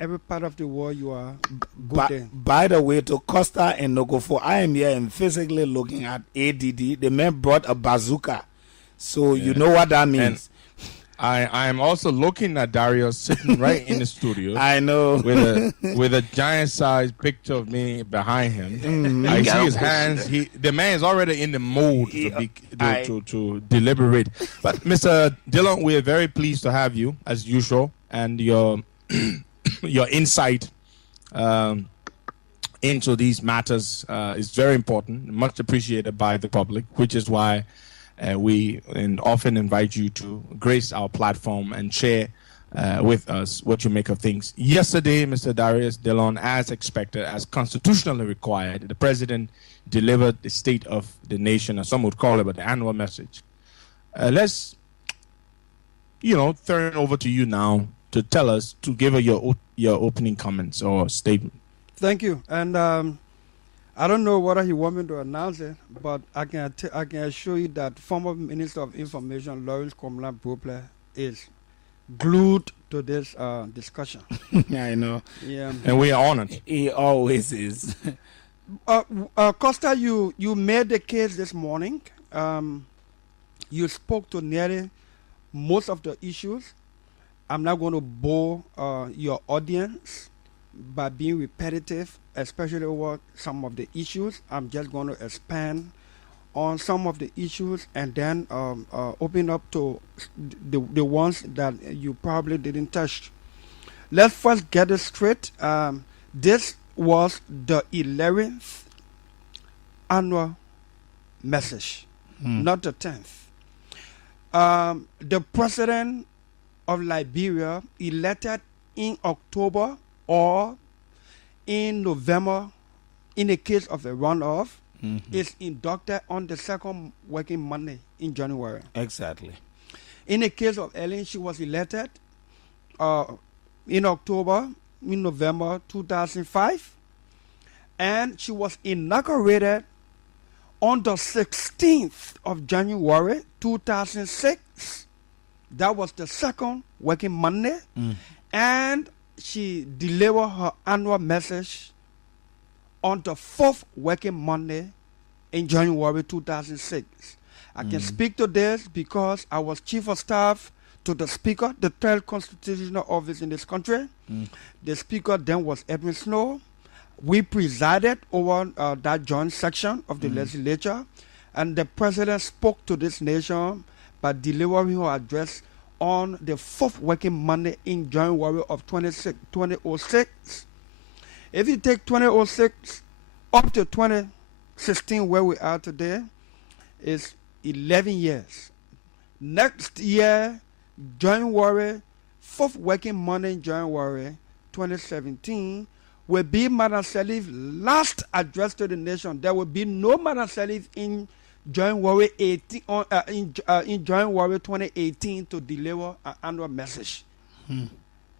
every part of the world you are good there. By the way, to Costa and Nogofo, I am here and physically looking at ADD. The man brought a bazooka. So you know what that means. I am also looking at Darius sitting right in the studio. I know. With a giant-sized picture of me behind him. I see his hands. The man is already in the mood to deliberate. But Mr. Dillon, we are very pleased to have you, as usual, and your your insight into these matters is very important, much appreciated by the public, which is why we often invite you to grace our platform and share with us what you make of things. Yesterday, Mr. Darius Dillon, as expected, as constitutionally required, the president delivered the State of the Nation, or some would call it, but the annual message. Let's, turn it over to you now to tell us, to give your opening comments or statement. Thank you. And I don't know whether he want me to announce it, but I can assure you that former Minister of Information Lawrence Komlan-Brople is glued to this discussion. I know. Yeah. And we are honored. He always is. Costa, you made the case this morning. You spoke to nearly most of the issues. I'm not going to bore your audience by being repetitive, especially over some of the issues. I'm just going to expand on some of the issues and then open up to the ones that you probably didn't touch. Let's first get it straight. This was the 11th annual message, not the 10th. The president of Liberia, elected in October or in November, in the case of a runoff, is inducted on the second working Monday in January. Exactly. In the case of Ellen, she was elected in November 2005, and she was inaugurated on the 16th of January 2006. That was the second working Monday, and she delivered her annual message on the fourth working Monday in January 2006. I can speak to this because I was chief of staff to the speaker, the third constitutional office in this country. The speaker then was Edwin Snow. We presided over that joint section of the legislature, and the president spoke to this nation by delivering her address on the fourth working Monday in January of 2006. If you take 2006 up to 2016, where we are today, is 11 years. Next year, January, fourth working Monday in January 2017, will be Madam Sirleaf's last address to the nation. There will be no Madam Sirleaf in January 18 in January 2018 to deliver an annual message.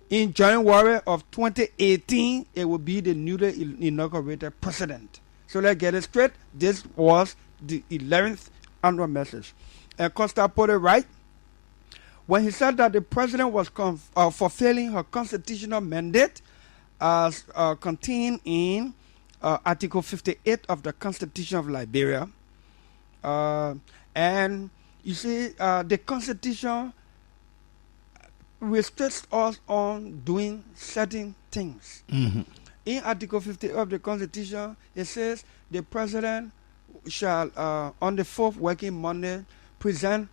In January of 2018, it will be the newly inaugurated president. So let's get it straight. This was the 11th annual message. And Costa put it right when he said that the president was fulfilling her constitutional mandate as contained in Article 58 of the Constitution of Liberia. And you see, the Constitution restricts us on doing certain things. In Article 50 of the Constitution, it says the president shall, on the fourth working Monday, present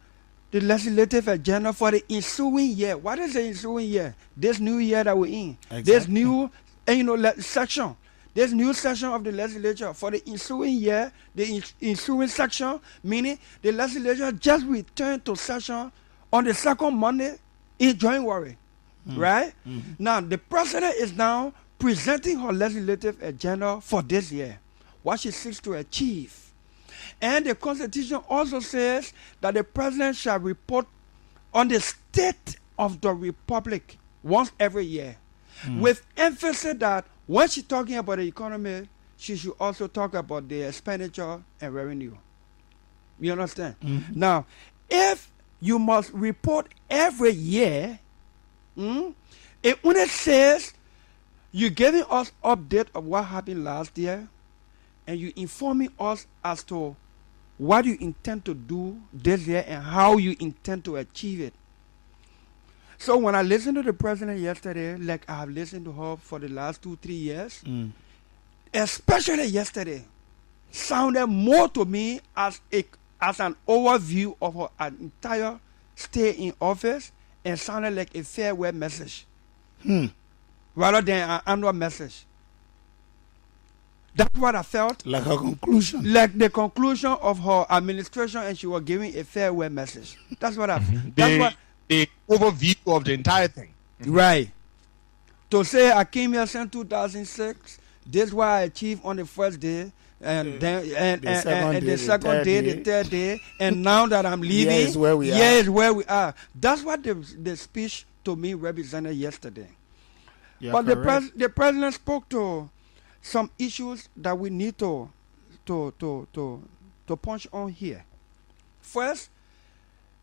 the legislative agenda for the ensuing year. What is the ensuing year? This new year that we're in. Exactly. This new, section. This new session of the legislature for the ensuing year, the ensuing section, meaning the legislature just returned to session on the second Monday in January, right? Now, the president is now presenting her legislative agenda for this year, what she seeks to achieve. And the Constitution also says that the president shall report on the state of the republic once every year, with emphasis that when she's talking about the economy, she should also talk about the expenditure and revenue. You understand? Now, if you must report every year, it only says You giving us update of what happened last year, and you informing us as to what you intend to do this year and how you intend to achieve it. So when I listened to the president yesterday, like I have listened to her for the last 2-3 years, especially yesterday, sounded more to me as an overview of her entire stay in office, and sounded like a farewell message rather than an annual message. That's what I felt. Like a conclusion. Like the conclusion of her administration, and she was giving a farewell message. That's what I felt. The overview of the entire thing. Right. To say I came here since 2006, this is what I achieved on the first day, and then the second day, the third day, and now that I'm leaving, here is where we are. That's what the speech to me represented yesterday. But the president spoke to some issues that we need to punch on here. First,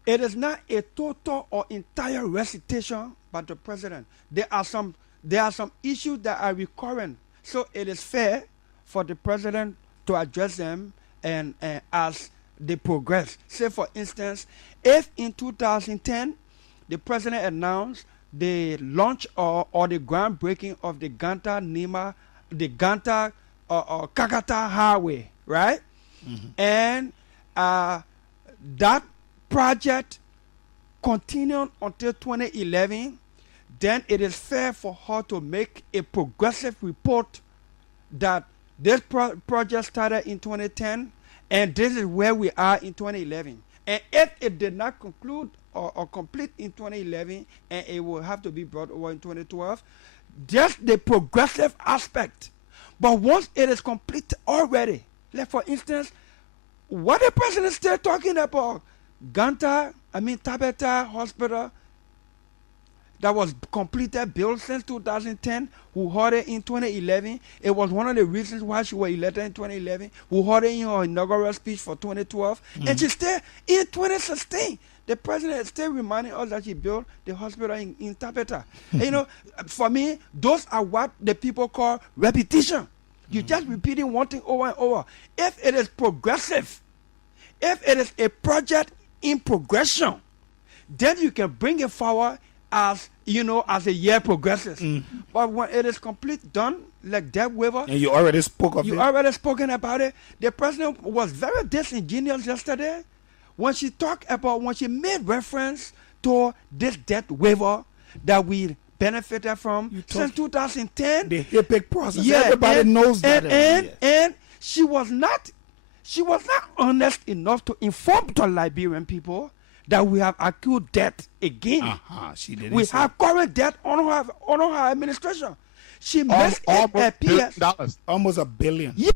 it is not a total or entire recitation by the president. There are some issues that are recurrent, so it is fair for the president to address them and as they progress. Say, for instance, if in 2010 the president announced the launch or the groundbreaking of the Ganta Kakata Highway, right? And that project continued until 2011, then it is fair for her to make a progressive report that this project started in 2010 and this is where we are in 2011. And if it did not conclude or complete in 2011, and it will have to be brought over in 2012, just the progressive aspect. But once it is complete already, like for instance, what the president is still talking about, Tabeta Hospital, that was completed, built since 2010, who heard it in 2011. It was one of the reasons why she was elected in 2011, who heard it in her inaugural speech for 2012, and she still, in 2016, the president is still reminding us that she built the hospital in Tabeta. And, for me, those are what the people call repetition. You just repeating one thing over and over. If it is progressive, if it is a project in progression, then you can bring it forward as as a year progresses. But when it is complete, done, like that waiver, and you already spoke of it. You already spoken about it. The president was very disingenuous yesterday when she made reference to this debt waiver that we benefited from since 2010. The HIPAA process. Yeah, everybody knows that. And she was not honest enough to inform the Liberian people that we have accrued debt again. She didn't. We have current debt on her administration. She makes it appear almost $1 billion. Yes,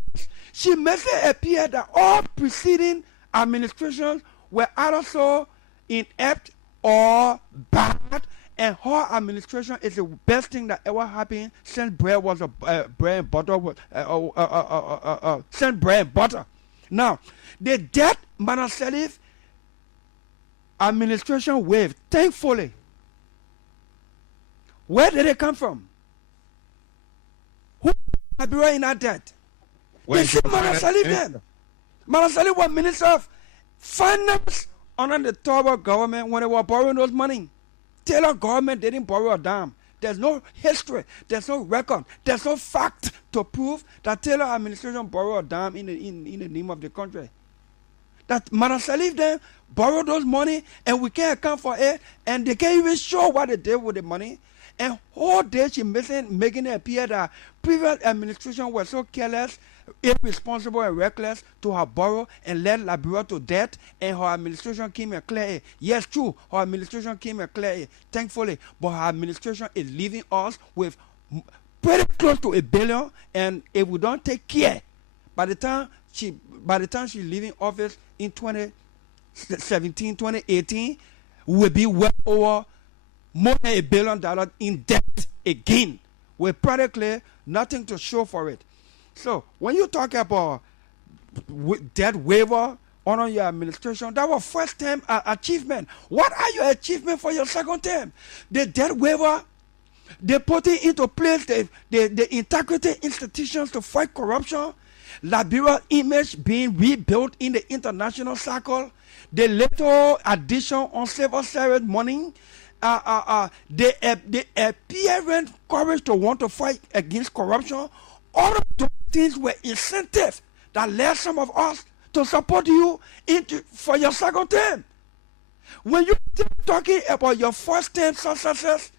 she makes it appear that all preceding administrations were either so inept or bad, and her administration is the best thing that ever happened since bread was bread and butter. Since bread and butter. Now, the debt President Sirleaf administration waived, thankfully. Where did it come from? Who Liberia in that debt? They see President Sirleaf then. President Sirleaf was Minister of Finance under the Taylor government when they were borrowing those money. Taylor government didn't borrow a dime. There's no history, there's no record, there's no fact to prove that Taylor administration borrowed a dime in the name of the country. That President Sirleaf then borrowed those money and we can't account for it, and they can't even show what they did with the money. And all day she making it appear that previous administration was so careless, irresponsible, and reckless to have borrowed and led Liberia to debt, and her administration came and cleared it. Yes, true, her administration came and cleared it, thankfully, but her administration is leaving us with pretty close to $1 billion, and if we don't take care, by the time she's leaving office in 2017, 2018, we'll be well over more than $1 billion in debt again, with practically nothing to show for it. So when you talk about debt waiver on your administration, that was first term achievement. What are your achievements for your second term? The debt waiver They putting into place the integrity institutions to fight corruption. Liberia image being rebuilt in the international circle. The little addition on civil service money. The apparent courage to want to fight against corruption. All of those things were incentives that led some of us to support you for your second term. When you talking about your first term successes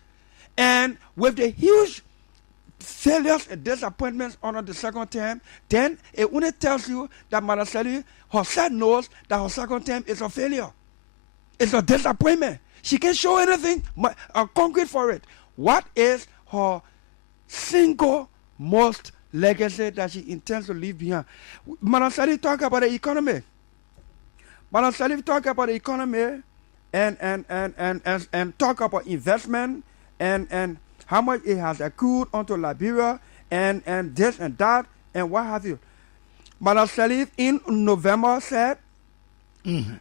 and with the huge failures and disappointments under the second term, then it only tells you that Madam Sirleaf herself knows that her second term is a failure. It's a disappointment. She can't show anything concrete for it. What is her single most legacy that she intends to leave behind? Madam Sirleaf talk about the economy. Madam Sirleaf talk about the economy and talk about investment and how much it has accrued onto Liberia and this and that and what have you. Madam Sirleaf in November said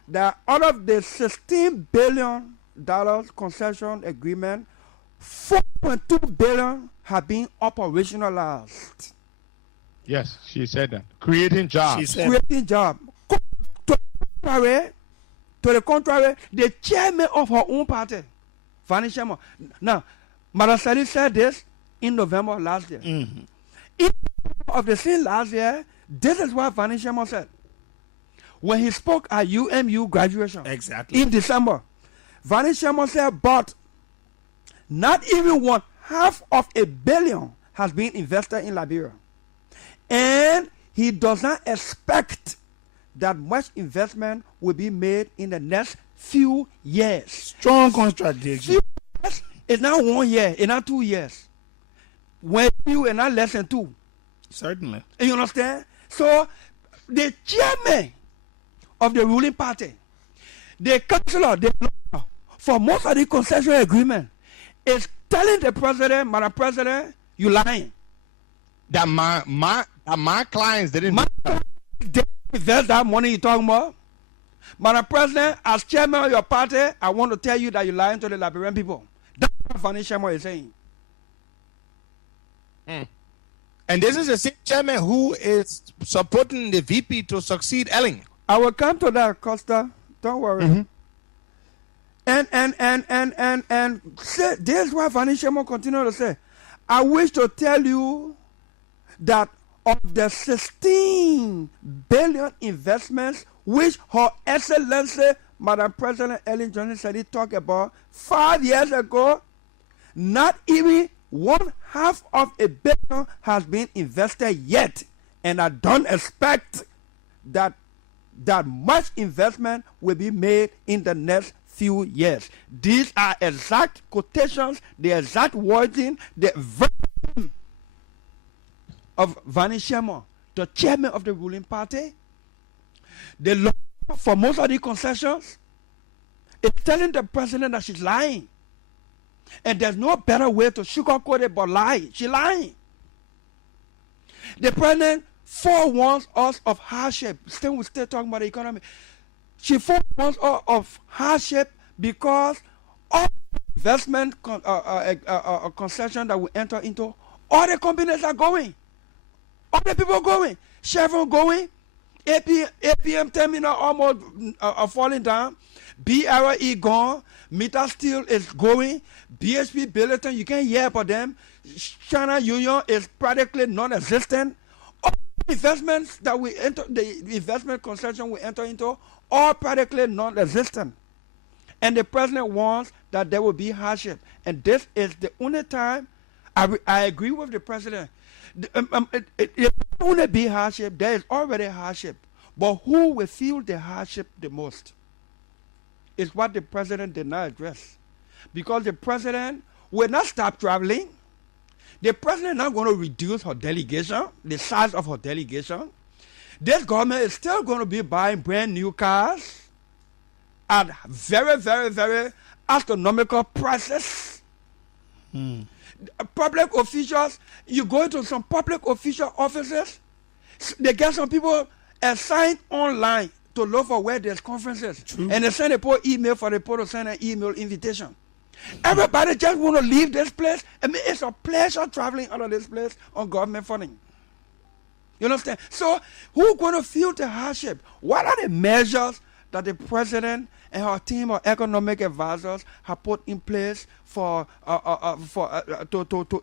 that out of the $16 billion concession agreement, $4.2 billion have been operationalized. Yes, she said that. Creating jobs. She said Creating jobs. To the contrary, the chairman of her own party, Vanny Sherman. Now, Madam Sirleaf said this in November last year. In of the same last year, this is what Vanny Sherman said. When he spoke at UMU graduation in December, Vanny Sherman said, but not even $500 million has been invested in Liberia. And he does not expect that much investment will be made in the next few years. strong contradiction. Few years is not 1 year, it's not 2 years. When you are not less than 2. Certainly. You understand? So the chairman of the ruling party, the councillor, the lawyer, for most of the concession agreement, is telling the president, Madam President, you lying. That my clients didn't. They invest that money you talking about. Madam President, as chairman of your party, I want to tell you that you're lying to the Liberian people. That's what Vanny Sherman is saying. And this is the same chairman who is supporting the VP to succeed Elling. I will come to that, Costa. Don't worry. And say, this is why Vanny Sherman continue to say, I wish to tell you that of the 16 billion investments which Her Excellency Madam President Ellen Johnson said he talked about 5 years ago, not even $500 million has been invested yet, and I don't expect that much investment will be made in the next few years. These are exact quotations, the exact wording, the version of Vanny Sherman, the chairman of the ruling party. The law for most of the concessions is telling the president that she's lying. And there's no better way to sugarcoat it but lie. She's lying. The president forewarns us of hardship. We're still talking about the economy. She forewarns us of hardship because all investment concession that we enter into, all the companies are going. All the people going. Chevron going. APM terminal almost falling down. BRE gone. Meter Steel is going. BHP Billiton, you can't hear about them. China Union is practically non-existent. All investments that we enter, the investment concession we enter into, all practically non-existent. And the president wants that there will be hardship. And this is the only time I agree with the president. It will only be hardship. There is already hardship. But who will feel the hardship the most is what the president did not address. Because the president will not stop traveling. The president is not going to reduce her delegation, the size of her delegation. This government is still going to be buying brand new cars at very, very, very astronomical prices. Public officials, you go to some public official offices, they get some people assigned online to look for where there's conferences. And they send a poor email for the people to send an email invitation. Everybody just want to leave this place. I mean, it's a pleasure traveling out of this place on government funding. You understand? So, who's going to feel the hardship? What are the measures that the president and her team of economic advisors have put in place to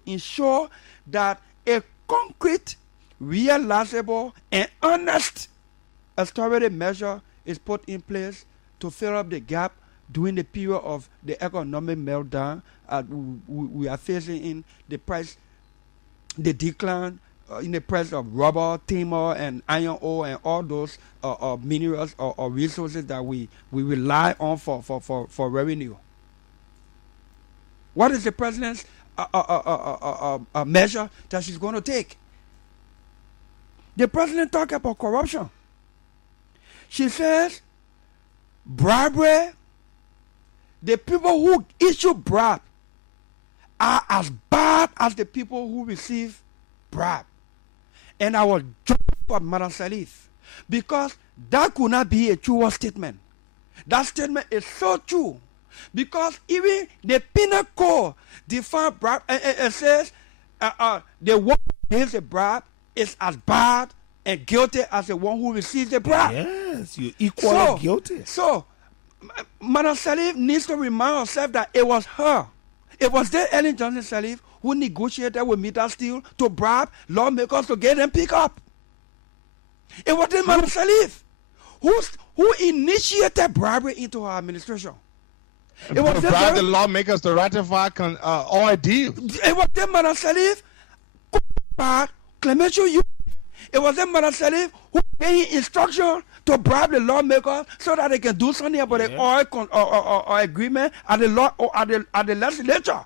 ensure that a concrete, realizable, and honest austerity measure is put in place to fill up the gap during the period of the economic meltdown we are facing in the decline in the price of rubber, timber, and iron ore, and all those minerals or resources that we rely on for revenue. What is the president's measure that she's going to take? The president talked about corruption. She says bribery, the people who issue bribe are as bad as the people who receive bribe. And I was joking for Madam Sirleaf because that could not be a true statement. That statement is so true because even the penal code defines bribe and says the one who gives a bribe is as bad and guilty as the one who receives the bribe. Yes, you're equally guilty. So, Madam Sirleaf needs to remind herself that it was her. It was the Ellen Johnson Sirleaf who negotiated with Mita Steel to bribe lawmakers to get them picked up. It was the Madam Sirleaf who initiated bribery into her administration. It was the lawmakers to ratify all deals. It was the Madam Sirleaf who bribe Clementia Youth. It was the Madam Sirleaf who gave instruction to bribe the lawmakers so that they can do something about the oil agreement at the law or at the legislature.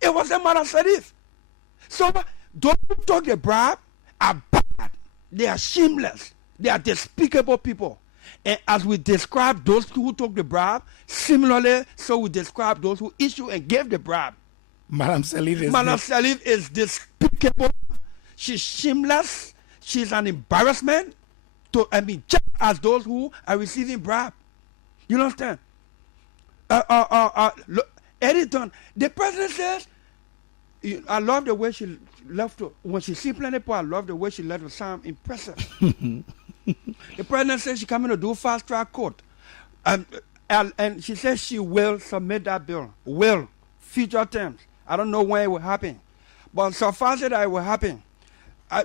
It was the Madam Sirleaf. So those who took the bribe are bad. They are shameless. They are despicable people. And as we describe those who took the bribe, similarly, so we describe those who issue and gave the bribe. Madam Sirleaf is despicable. She's shameless. She's an embarrassment to, just as those who are receiving bribe. You understand? Editon, the president says, I love the way she left, when she see plenty people, I love the way she left to sound impressive. The president says she's coming to do fast track court. And she says she will submit that bill. Will. Future terms. I don't know when it will happen. But suffice it that it will happen.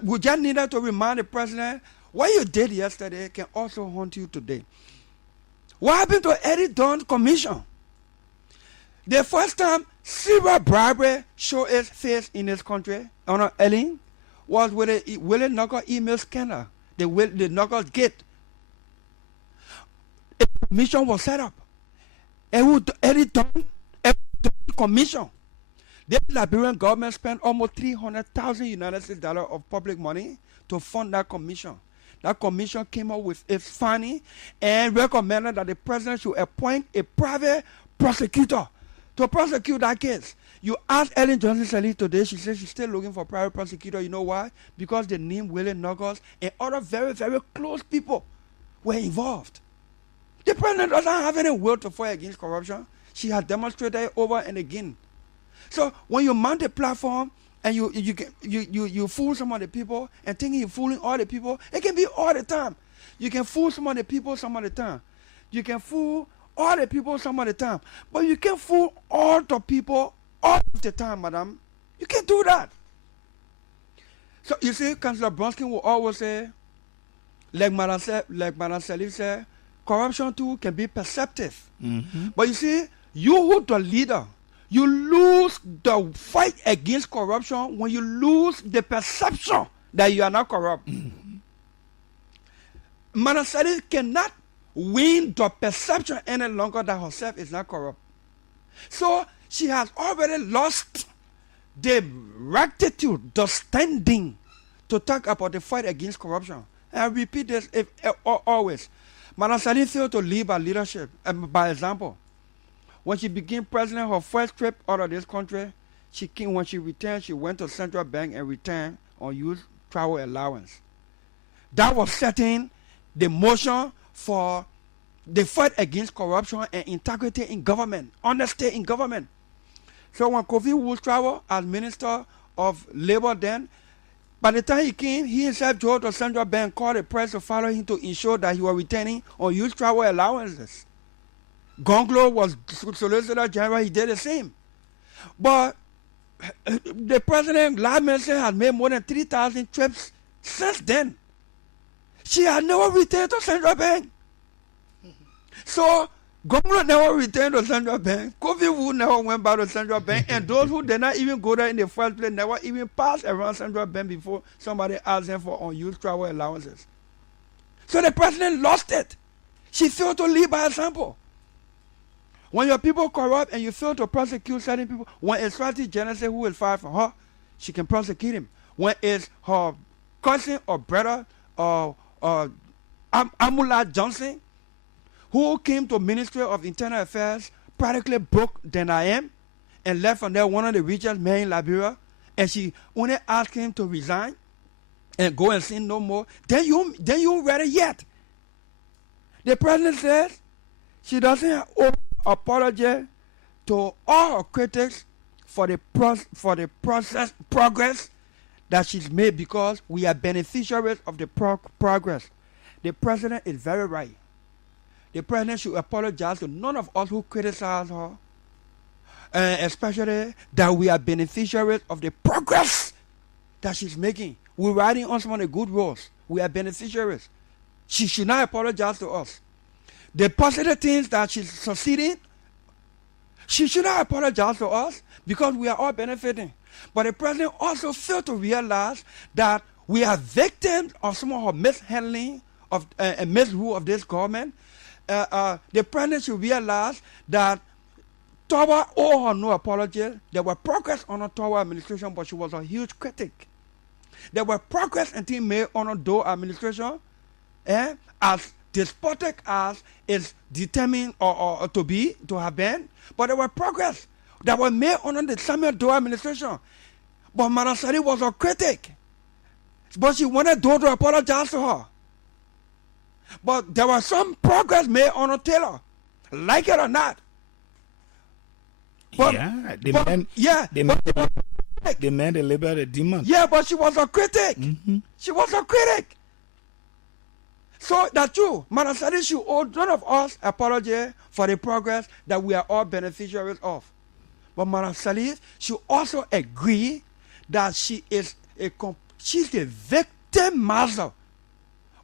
We just needed to remind the president what you did yesterday can also haunt you today. What happened to Eddie Dunn's commission? The first time silver bribery showed its face in this country, on Ellen, was with the Willie Knuckles email scandal, the Knuckles Gate. A commission was set up. Eddie Dunn commission. The Liberian government spent almost $300,000 United States of public money to fund that commission. That commission came up with its finding and recommended that the president should appoint a private prosecutor to prosecute that case. You ask Ellen Johnson Sirleaf today, she says she's still looking for a private prosecutor. You know why? Because they named Willie Knuckles and other very, very close people were involved. The president doesn't have any will to fight against corruption. She has demonstrated it over and again. So when you mount a platform and you fool some of the people and thinking you're fooling all the people, it can be all the time. You can fool some of the people some of the time. You can fool all the people some of the time. But you can't fool all the people all the time, madam. You can't do that. So you see, Councillor Bronsky will always say, like Madam Sirleaf said, corruption too can be perceptive. Mm-hmm. But you see, you who the leader, you lose the fight against corruption when you lose the perception that you are not corrupt. Mm-hmm. Madam Sirleaf cannot win the perception any longer that herself is not corrupt. So she has already lost the rectitude, the standing to talk about the fight against corruption. And I repeat this always. Madam Sirleaf failed to lead by leadership and by example. When she became president, her first trip out of this country, when she returned, she went to Central Bank and returned on youth travel allowance. That was setting the motion for the fight against corruption and integrity in government, honesty in government. So when Kofi Wood traveled as Minister of Labor then, by the time he came, he himself drove to Central Bank, called the press to follow him to ensure that he was returning unused travel allowances. Gonglo was Solicitor General, he did the same. But the president, last minister, has made more than 3,000 trips since then. She has never returned to Central Bank. So, Gonglo never returned to Central Bank. Kofi Wood never went back to Central Bank. And those who did not even go there in the first place never even passed around Central Bank before somebody asked them for unused travel allowances. So the president lost it. She failed to lead by example. When your people corrupt and you fail to prosecute certain people, when it's Swati Genesis who will fight for her, she can prosecute him. When it's her cousin or brother or Amula Johnson, who came to Ministry of Internal Affairs practically broke than I am and left from there one of the richest men in Liberia, and she only asked him to resign and go and sin no more, then you read it yet. The president says she doesn't owe apology to all her critics for the progress that she's made, because we are beneficiaries of the progress. The president is very right. The president should apologize to none of us who criticize her, especially that we are beneficiaries of the progress that she's making. We're riding on some of the good roads. We are beneficiaries. She should not apologize to us. The positive things that she's succeeding, she should not apologize to us because we are all benefiting. But the president also failed to realize that we are victims of some of her mishandling of and misrule of this government. The president should realize that Towa owed her no apology. There were progress on her Towa administration, but she was a huge critic. There were progress and things made on her Doe administration, as despotic as is determined or to have been, but there were progress that were made under the Samuel Doe administration. But Madam Sirleaf was a critic, but she wanted Doe to apologize to her. But there was some progress made on Taylor, like it or not. But, the man delivered a demand. Yeah, but she was a critic. Mm-hmm. She was a critic. So that's true. Madam Sirleaf should owe none of us apology for the progress that we are all beneficiaries of. But Madam Sirleaf should also agree that she is she's the victimizer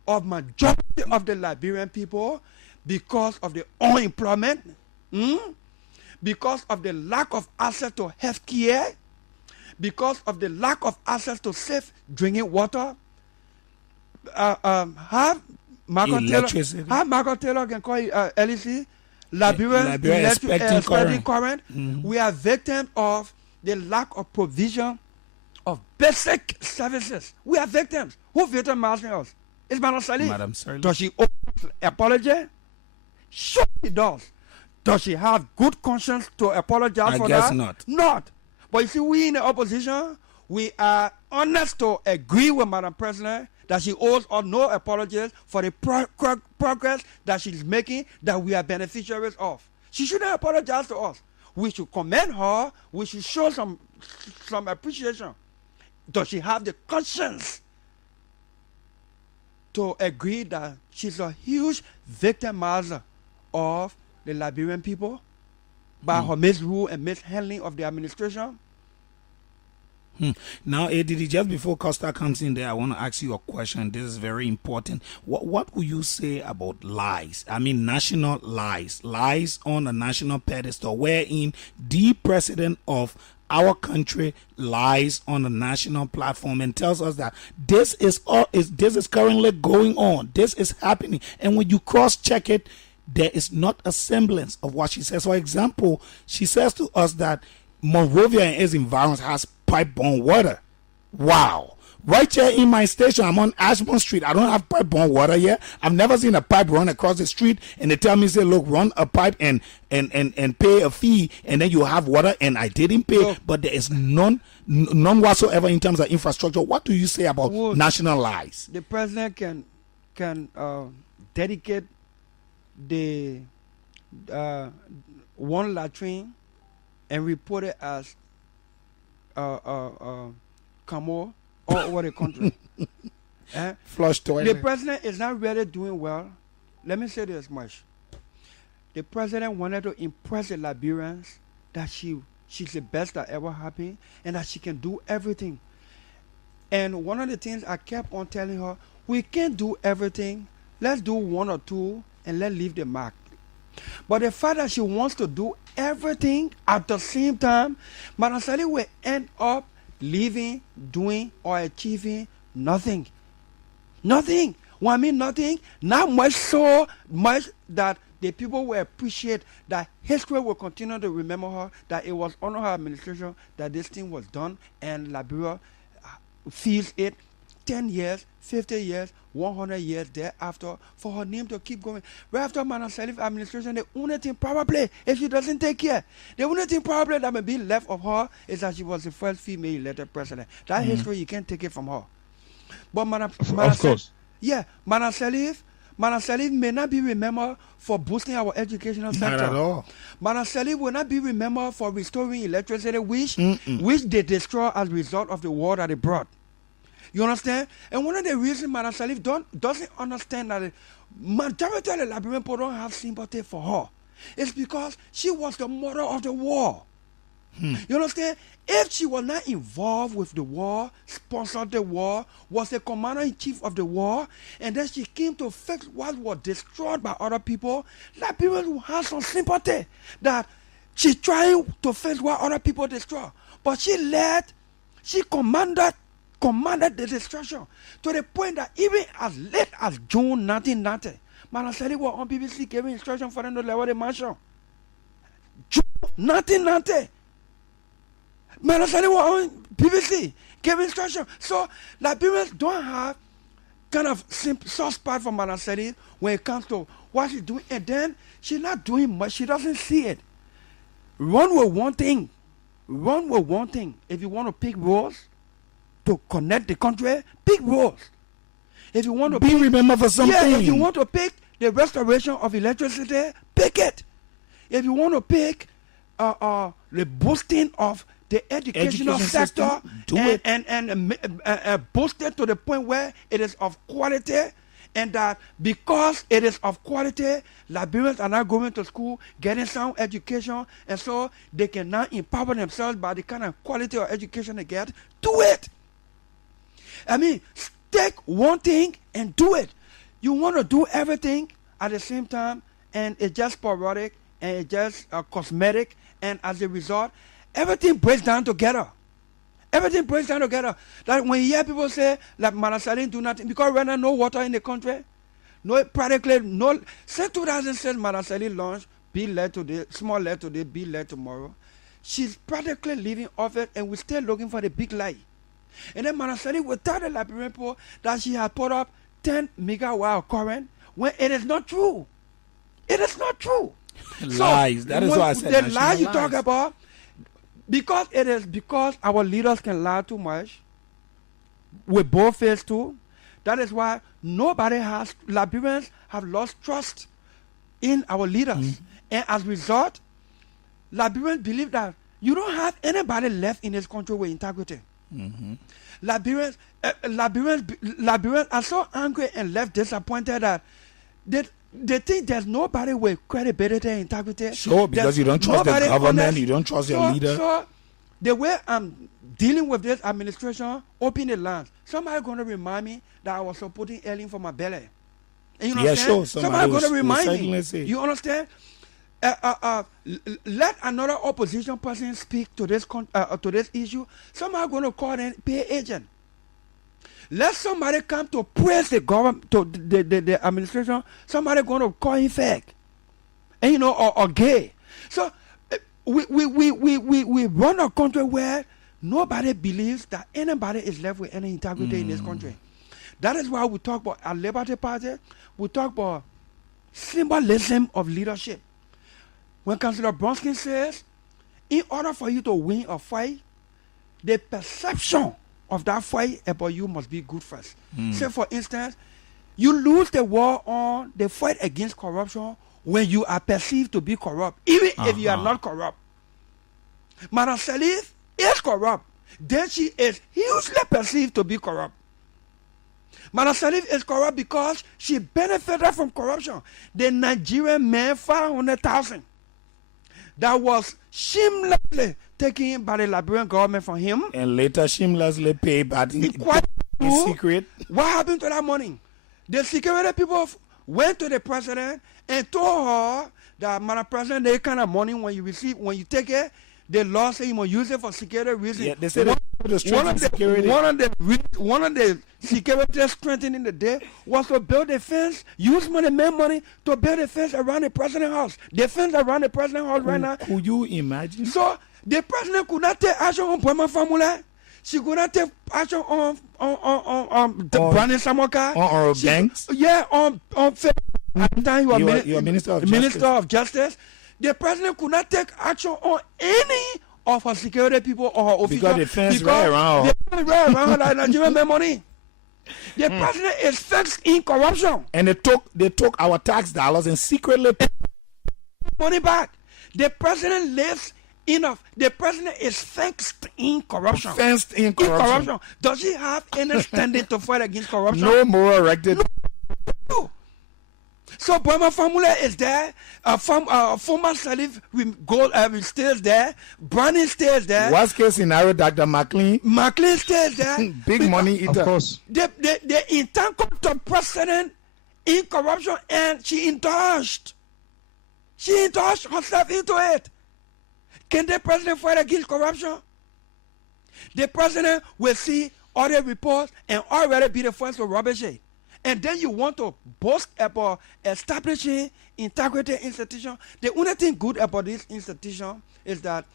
of majority of the Liberian people because of the unemployment, because of the lack of access to health care, because of the lack of access to safe drinking water. Have Margaret Taylor can call it LEC, Liberian expecting current. Mm-hmm. We are victims of the lack of provision of basic services. We are victims. Who victimizing us? It's Madam Sirleaf. Does she owe apology? Sure she does. Does she have good conscience to apologize for that? I guess Not. But you see, we in the opposition, we are honest to agree with Madam President that she owes us no apologies for the progress that she's making, that we are beneficiaries of. She shouldn't apologize to us. We should commend her. We should show some appreciation. Does she have the conscience to agree that she's a huge victimizer of the Liberian people by her misrule and mishandling of the administration? Now, ADD, just before Costa comes in there, I want to ask you a question. This is very important. What would you say about lies? I mean, national lies. Lies on a national pedestal, wherein the president of our country lies on a national platform and tells us that this is currently going on. This is happening. And when you cross-check it, there is not a semblance of what she says. For example, she says to us that Monrovia and its environs has pipe-borne water. Wow. Right here in my station, I'm on Ashburn Street. I don't have pipe-borne water yet. I've never seen a pipe run across the street and they tell me, say, look, run a pipe and pay a fee and then you have water, and I didn't pay. But there is none whatsoever in terms of infrastructure. What do you say about national lies? The president can dedicate the one latrine and reported as Camo all over the country. Flush The toilet. president is not really doing well. Let me say this much. The president wanted to impress the Liberians that she's the best that ever happened and that she can do everything. And one of the things I kept on telling her, we can't do everything. Let's do one or two and let's leave the mark. But the fact that she wants to do everything at the same time, Madam Sirleaf will end up leaving, doing, or achieving nothing. Nothing. When I mean nothing, not much so much that the people will appreciate, that history will continue to remember her, that it was under her administration that this thing was done, and Liberia feels it 10 years, 50 years, 100 years thereafter for her name to keep going. Right after Madam Sirleaf administration, the only thing probably, if she doesn't take care, the only thing probably that may be left of her is that she was the first female elected president. That history, you can't take it from her. But Madam Of course. Yeah, Madam Sirleaf may not be remembered for boosting our educational sector. Not at all. Madam Sirleaf will not be remembered for restoring electricity, which they destroyed as a result of the war that they brought. You understand? And one of the reasons Madam Sirleaf doesn't understand that the majority of the Liberian people don't have sympathy for her is because she was the mother of the war. You understand? If she was not involved with the war, sponsored the war, was the commander-in-chief of the war, and then she came to fix what was destroyed by other people, Liberians will have some sympathy that she's trying to fix what other people destroy. But she commanded the destruction to the point that even as late as June 1990, Madam Sirleaf was on BBC giving instruction for them to level the mansion. June 1990. Madam Sirleaf was on BBC giving instruction. So Liberians don't have kind of soft spot for Madam Sirleaf when it comes to what she's doing. And then she's not doing much. She doesn't see it. Run with one thing. Run with one thing. If you want to pick roles to connect the country, pick roles. If you want to Be remembered for something. Yeah, if you want to pick the restoration of electricity, pick it. If you want to pick the boosting of the educational sector, do it. And boost it to the point where it is of quality, and that because it is of quality, Liberians are not going to school, getting sound education, and so they can now empower themselves by the kind of quality of education they get. Do it. I mean, take one thing and do it. You want to do everything at the same time, and it's just sporadic, and it's just cosmetic, and as a result, everything breaks down together. Everything breaks down together. Like when you hear people say, like Madam Sirleaf do nothing, because right now no water in the country, no practically no. Since 2006, Madam Sirleaf launched Be Led Today, Small Led Today, Be Led Tomorrow. She's practically leaving office, and we're still looking for the big light. And then Madam Sirleaf will tell the Liberian people that she has put up 10 megawatt of current when it is not true. It is not true. Lies. That is why I said the lie you talk about, because our leaders can lie too much with both face too. That is why Liberians have lost trust in our leaders. And as a result, Liberians believe that you don't have anybody left in this country with integrity. Liberians are so angry and left disappointed that they think there's nobody with credibility and integrity. Sure, because you don't trust the government, honest. You don't trust your leader. So the way I'm dealing with this administration, open the lands. Somebody going to remind me that I was supporting alien for my belly. And you know what I'm saying? Sure. Somebody going to remind me. You understand? Let another opposition person speak to this issue. Somebody going to call and pay agent. Let somebody come to praise the government, to the administration. Somebody going to call him fake, and or gay. So we run a country where nobody believes that anybody is left with any integrity in this country. That is why we talk about our Liberty Party. We talk about symbolism of leadership. When Councillor Bronskin says, in order for you to win a fight, the perception of that fight about you must be good first. Say, for instance, you lose the war on the fight against corruption when you are perceived to be corrupt, even if you are not corrupt. Madam Sirleaf is corrupt. Then she is hugely perceived to be corrupt. Madam Sirleaf is corrupt because she benefited from corruption. The Nigerian man, 500,000, that was shamelessly taken by the Liberian government from him. And later shamelessly paid back in secret. What happened to that money? The security people went to the president and told her that, Madam President, that kind of money when you take it, the law says you must use it for security reasons. Yeah, they said one of the security strengthening the day was to build a fence, use money, make money to build a fence around the president's house. The fence around the president's house right now. Could you imagine? So the president could not take action on Burma Formula. She could not take action on Brandon Samoka. On our banks? Yeah, on at the time you are Minister of Justice. The president could not take action on any of her security people or her officials. Because the fence right around. The fence right around like Nigerian make money. The president is fixed in corruption. And they took our tax dollars and secretly paid money back. The president lives enough. The president is fenced in corruption. Fenced in corruption. Does he have any standing to fight against corruption? No moral erected. No. So Burma Formula is there. Former Sirleaf stays there. Brandon stays there. Worst case scenario, Dr. McLean stays there. Big money eater. Of course. They entangled the president in corruption, and she indulged. She indulged herself into it. Can the president fight against corruption? The president will see all the reports and already be the first to rubbish it. And then you want to boast about establishing integrity institution. The only thing good about this institution is that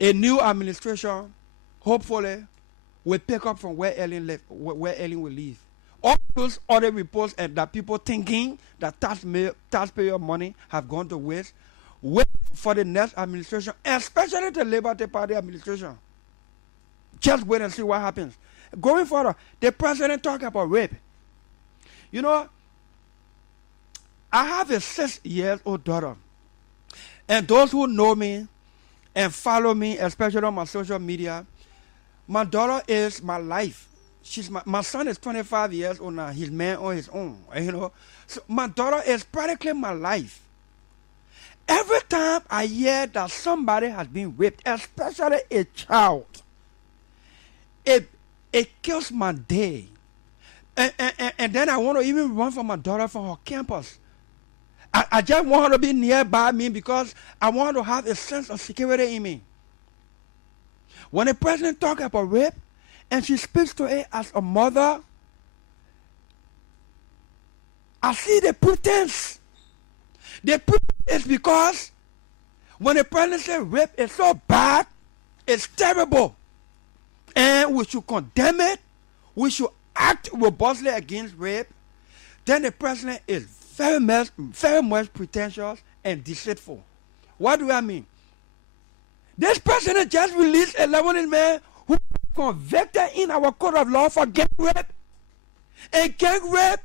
a new administration hopefully will pick up from where Ellen left, where Ellen will leave. All those other reports and that people thinking that taxpayer money have gone to waste, wait for the next administration, especially the Labour Party administration. Just wait and see what happens. Going further, the president talked about rape. You know, I have a 6-year-old daughter. And those who know me and follow me, especially on my social media, my daughter is my life. My son is 25 years old now. He's man on his own. You know, so my daughter is practically my life. Every time I hear that somebody has been raped, especially a child, it kills my day. And then I want to even run for my daughter from her campus. I just want her to be nearby me because I want to have a sense of security in me. When the president talks about rape and she speaks to it as a mother, I see the pretense. The pretense is because when the president says rape is so bad, it's terrible, and we should condemn it, we should act robustly against rape, then the president is very much pretentious and deceitful. What do I mean? This president just released a Lebanese man who was convicted in our code of law for gang rape. And gang rape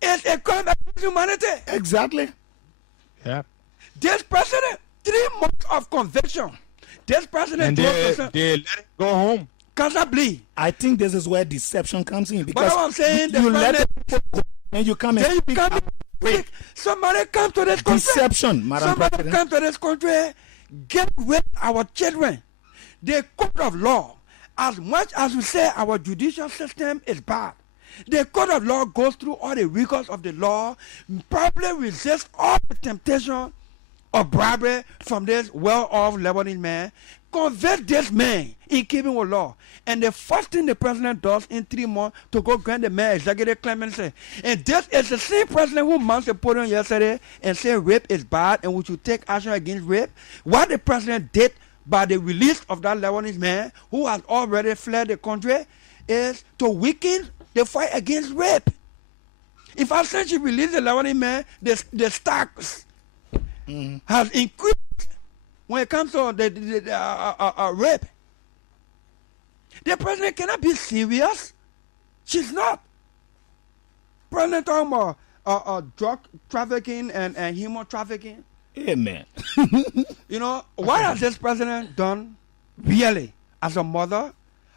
is a crime against humanity. Exactly. Yeah. This president, 3 months of conviction. This president, and they let it go home. Casabli. I think this is where deception comes in, because I'm saying, you let it go and you come and speak. Somebody come to this country. Deception, Madam Somebody President. come to this country, get with our children. The code of law, as much as we say our judicial system is bad, the code of law goes through all the rigors of the law, probably resists all the temptation of bribery from this well-off Lebanese man, convict this man in keeping with law. And the first thing the president does in 3 months to go grant the man executive clemency. And this is the same president who mounted the podium yesterday and said rape is bad and we should take action against rape. What the president did by the release of that Lebanese man who has already fled the country is to weaken the fight against rape. If I said she released the Lebanese man, the stocks has increased when it comes to the rape. The president cannot be serious. She's not. President talking about drug trafficking and human trafficking. Amen. You know, what has this president done really as a mother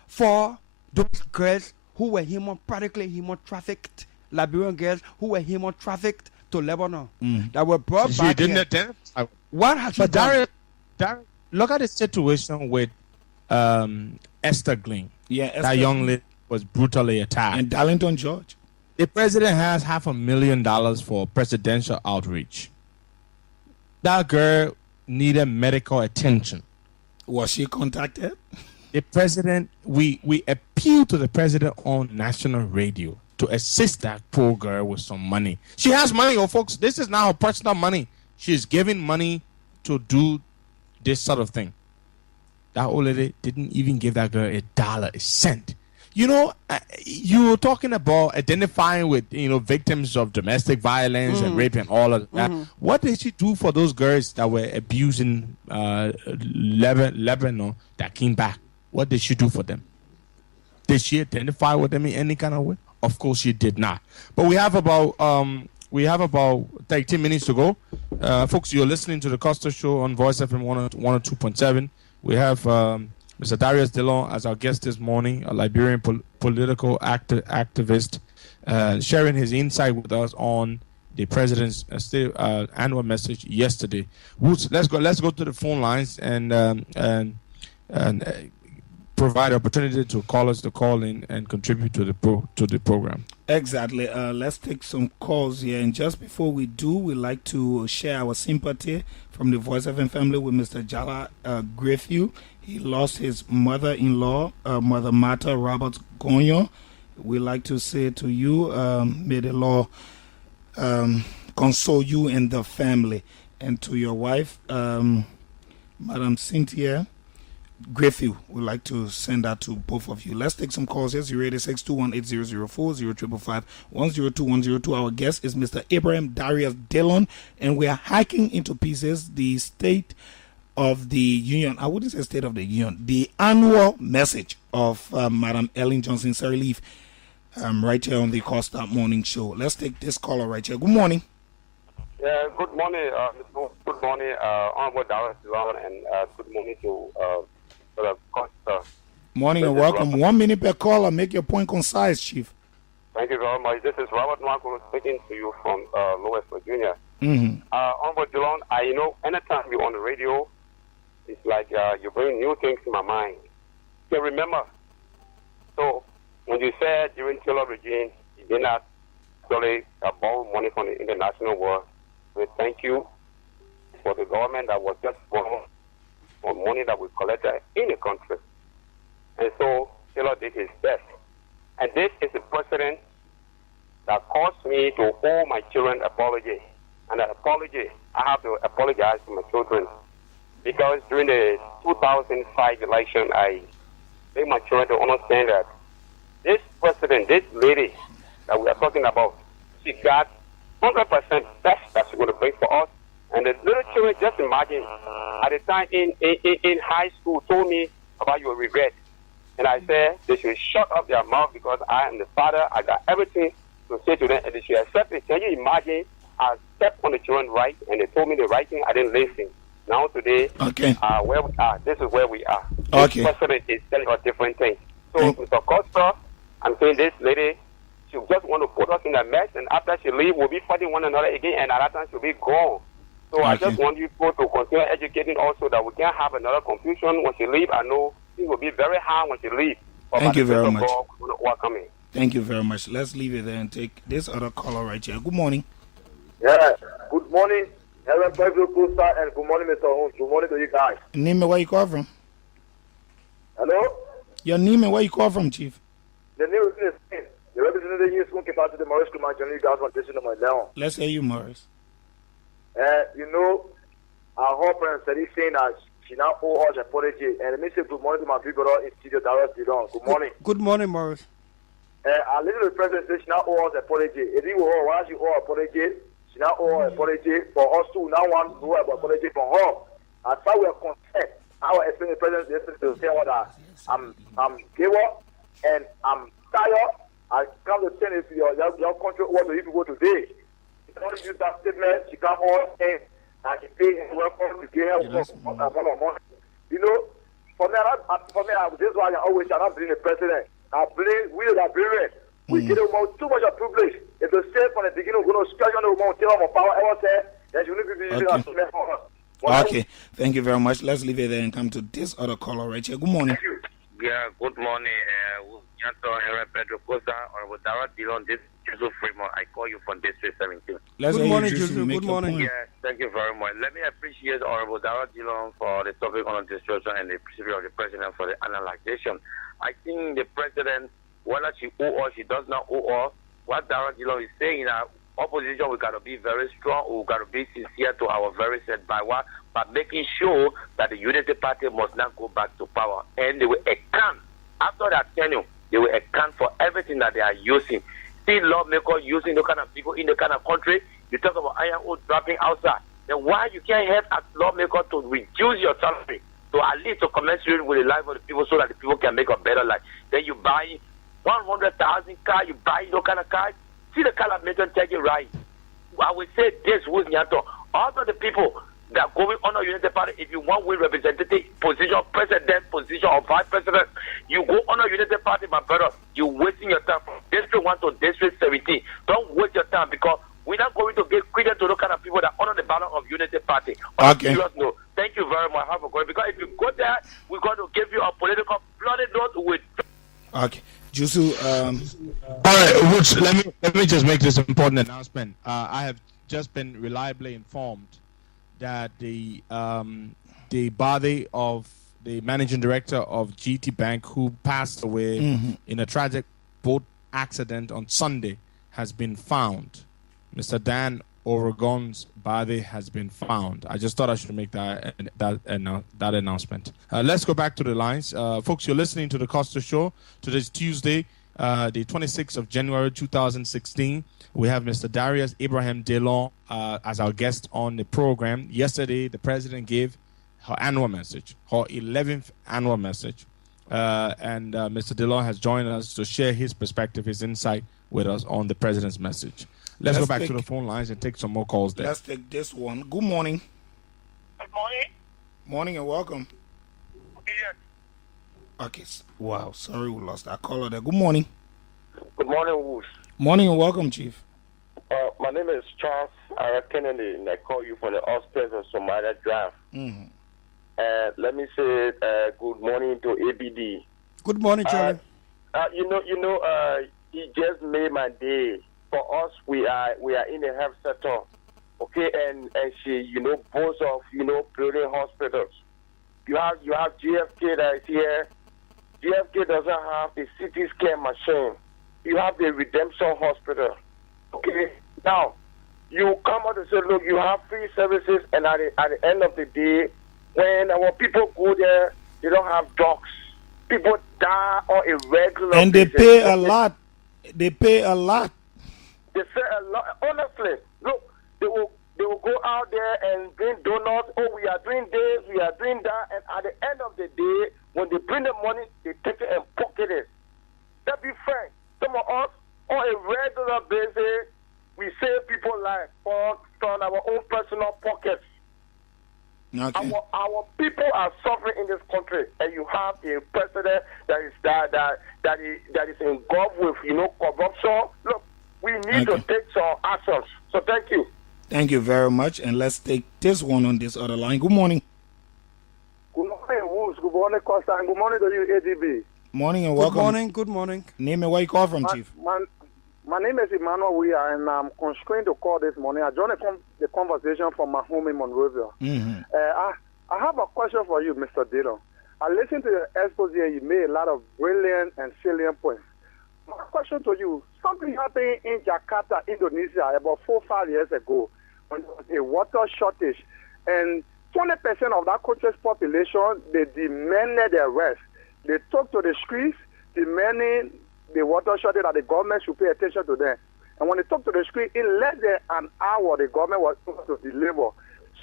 for those girls who were practically human trafficked, Liberian girls who were human trafficked to Lebanon, that were brought back here? What has he done? Darren, look at the situation with Esther Glenn. Yeah, that young lady was brutally attacked. In Darlington, George. The president has $500,000 for presidential outreach. That girl needed medical attention. Was she contacted? The president, we appeal to the president on national radio to assist that poor girl with some money. She has money, folks. This is not her personal money. She's giving money to do this sort of thing. That old lady didn't even give that girl $1, a cent. You know, you were talking about identifying with, victims of domestic violence and rape and all of that. What did she do for those girls that were abusing Lebanon that came back? What did she do for them? Did she identify with them in any kind of way? Of course she did not. But we have about 13 minutes to go. Folks, you're listening to the Costa Show on Voice FM 102.7. We have Mr. Darius Dillon as our guest this morning, a Liberian political activist, sharing his insight with us on the president's annual message yesterday. Let's go to the phone lines and provide opportunity to callers to call in and contribute to the program. Exactly. Let's take some calls here. And just before we do, we'd like to share our sympathy from the Voice of family with Mr. Jala Griffith. He lost his mother-in-law, Mother Martha Roberts Gonyo. We'd like to say to you, may the Lord console you and the family. And to your wife, Madam Cynthia Griffith, we'd like to send that to both of you. Let's take some calls here. 086218004 055102102. Our guest is Mr. Abraham Darius Dillon, and we are hacking into pieces the State of the Union. I wouldn't say State of the Union. The annual message of Madam Ellen Johnson Sirleaf, right here on the Costa Morning Show. Let's take this caller right here. Good morning. Yeah, good morning. Good morning, Honorable Darius Dillon, and good morning to the Costa. Morning and welcome. 1 minute per caller. Make your point concise, Chief. Thank you very much. This is Robert Marco speaking to you from Louis, Virginia. Honorable Dillon, I know anytime you're on the radio, it's like you bring new things to my mind. You remember, so when you said during Taylor regime, you did not actually borrow money from the international world, we thank you for the government that was just borrowing for money that we collected in the country. And so Taylor did his best. And this is the precedent that caused me to owe my children apology. And an apology, I have to apologize to my children. Because during the 2005 election, I made my children to understand that this president, this lady that we are talking about, she got 100% best that she's going to bring for us. And the little children, just imagine, at the time in high school, told me about your regret. And I said they should shut up their mouth because I am the father. I got everything to say to them, and they should accept it. Can you imagine? I stepped on the children's right, and they told me the right thing. I didn't listen. Now today, where we are, this is where we are. This president is telling us different things. So, Mr. Costa, I'm saying this lady, she just want to put us in a mess, and after she leave, we'll be fighting one another again, and at that time she'll be gone. So I just want you to continue educating also that we can't have another confusion when she leave. I know it will be very hard when she leave. Thank you very much. Welcome in. Thank you very much. Let's leave it there and take this other caller right here. Good morning. Yeah, good morning, Ellen Bible Costa, and good morning, Mr. Holmes. Good morning to you guys. Name me where you call from. Hello? Your name and where you call from, Chief. The name is the representative is going to pass to the Morris Command. You guys want to listen to my down. Let's hear you, Morris. You know, our whole friend said he's saying that she now owe us apology. And let me say good morning to my people in studio, Darius Dillon. Good morning. Good morning, Morris. I listen to the president say she now owe us apology. If you owe her, she owe apology. She now owe her apology for us too. Now want to owe apology for her. As far as we are concerned, I will explain the president to say what I'm gave up and I'm tired. I come to tell you your country what do you go today. She don't use that statement. She come on and and he pay him welcome to give him money. You know, for me, this is why I always shall not blame the president. I blame we that bring it. We get too much of privilege. If the state from the beginning we're going to scratch on the woman, tell them power, ever say that you need to be using us. Okay, thank you very much. Let's leave it there and come to this other caller right here. Good morning. Yeah, good morning. Pedro Costa, or with Dillon, this is Fremont. I call you from District 17. Good morning, Joseph. Good morning. Yeah, thank you very much. Let me appreciate Honorable Dillon for the topic on destruction and the procedure of the president for the analyzation. I think the president, whether she owe or she does not owe or what Dillon is saying now, opposition, we got to be very strong. We got to be sincere to our very set by what? By making sure that the Unity Party must not go back to power. And they will account, after that tenure, they will account for everything that they are using. See lawmakers using the kind of people in the kind of country. You talk about iron ore dropping outside. Then why you can't help as lawmakers to reduce your salary to at least to commensurate with the life of the people so that the people can make a better life? Then you buy 100,000 car, you buy no kind of car. See the kind of mention take it right. I will say this with Nyato. All of the people that are going on a United Party, if you want win representative position, president position, or vice president, you go on a United Party, my brother, you're wasting your time from District 1 to District 17. Don't waste your time because we're not going to give credit to those kind of people that honor the ballot of United Party. Okay. No. Thank you very much. Have a great, because if you go there, we're going to give you a political bloody note with. Okay. Jusu, all right, Woods, let me just make this important announcement. I have just been reliably informed that the body of the managing director of GT Bank, who passed away in a tragic boat accident on Sunday, has been found. Mr. Dan Oregon's body has been found. I just thought I should make that announcement. Let's go back to the lines. Folks, you're listening to the Costa Show. Today's Tuesday, the 26th of January, 2016. We have Mr. Darius Abraham Dillon as our guest on the program. Yesterday, the president gave her annual message, her 11th annual message. And Mr. Dillon has joined us to share his perspective, his insight with us on the president's message. Let's go back to the phone lines and take some more calls there. Let's take this one. Good morning. Good morning. Morning and welcome. Yes. Okay. Wow. Sorry we lost our caller there. Good morning. Good morning, Woods. Morning and welcome, Chief. My name is Charles Kennedy, and I call you from the auspices of Somalia Draft. Let me say good morning to ABD. Good morning, Charlie. He just made my day. For us, we are in the health sector, okay, and she, boasts of, building hospitals. You have GFK that is here. GFK doesn't have a CT scan machine. You have the Redemption Hospital, okay. Now, you come out and say, look, you have free services, and at the end of the day, when our people go there, they don't have docs. People die on a regular and basis. They pay a lot. They pay a lot. They say a lot. Honestly, look, they will go out there and bring donuts. Oh, we are doing this, we are doing that, and at the end of the day, when they bring the money, they take it and pocket it. That be frank. Some of us, on a regular basis, we save people life from our own personal pockets. Okay. Our people are suffering in this country, and you have a president that is involved with corruption. Look, we need to take some actions. So thank you. Thank you very much, and let's take this one on this other line. Good morning. Good morning, Woods. Good morning, Costa, and good morning to you, ADB. Morning and welcome. Good morning. Name and where you call from, Chief. My name is Emmanuel Weir, and I'm constrained to call this morning. I joined the conversation from my home in Monrovia. I have a question for you, Mr. Dillon. I listened to your expose and you made a lot of brilliant and salient points. My question to you, something happened in Jakarta, Indonesia, about 4 or 5 years ago when there was a water shortage. And 20% of that country's population, they demanded their rest. They took to the streets demanding the water shortage that the government should pay attention to them. And when they took to the street, in less than an hour, the government was able to deliver.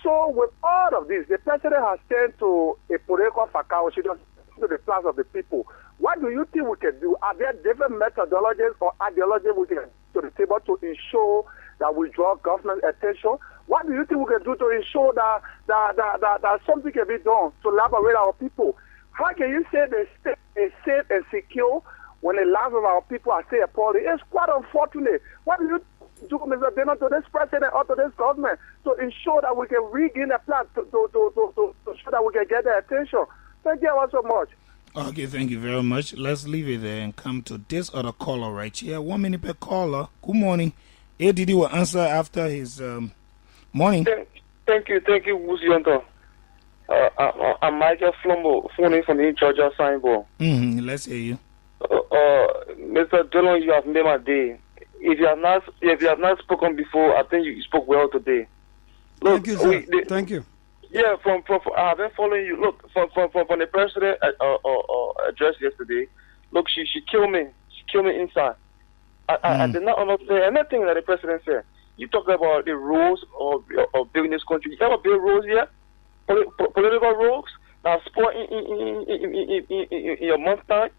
So with all of this, the president has turned to a political facao. She doesn't to the plans of the people. What do you think we can do? Are there different methodologies or ideologies we can to the table to ensure that we draw government attention? What do you think we can do to ensure that something can be done to liberate our people? How can you say the state is safe and secure when the lives of our people are still appalling? It's quite unfortunate. What do you do, Mr. Dillon, to this president or to this government to ensure that we can regain the plan to show that we can get their attention? Thank you all so much. Okay, thank you very much. Let's leave it there and come to this other caller right here. 1 minute per caller. Good morning. ADD will answer after his morning. Thank you, Wuzionto. I'm Michael Flombo, phoning from the Georgia signboard. Let's hear you. Mr. Dillon, you have made my day. If you have not spoken before, I think you spoke well today. Look, thank you, sir. Thank you. Yeah, from I've been following you. Look, from the president address yesterday. Look, she killed me. She killed me inside. I did not understand anything that the president said. You talk about the rules of building this country. You ever build rules here? Political rules that sport in a month's time.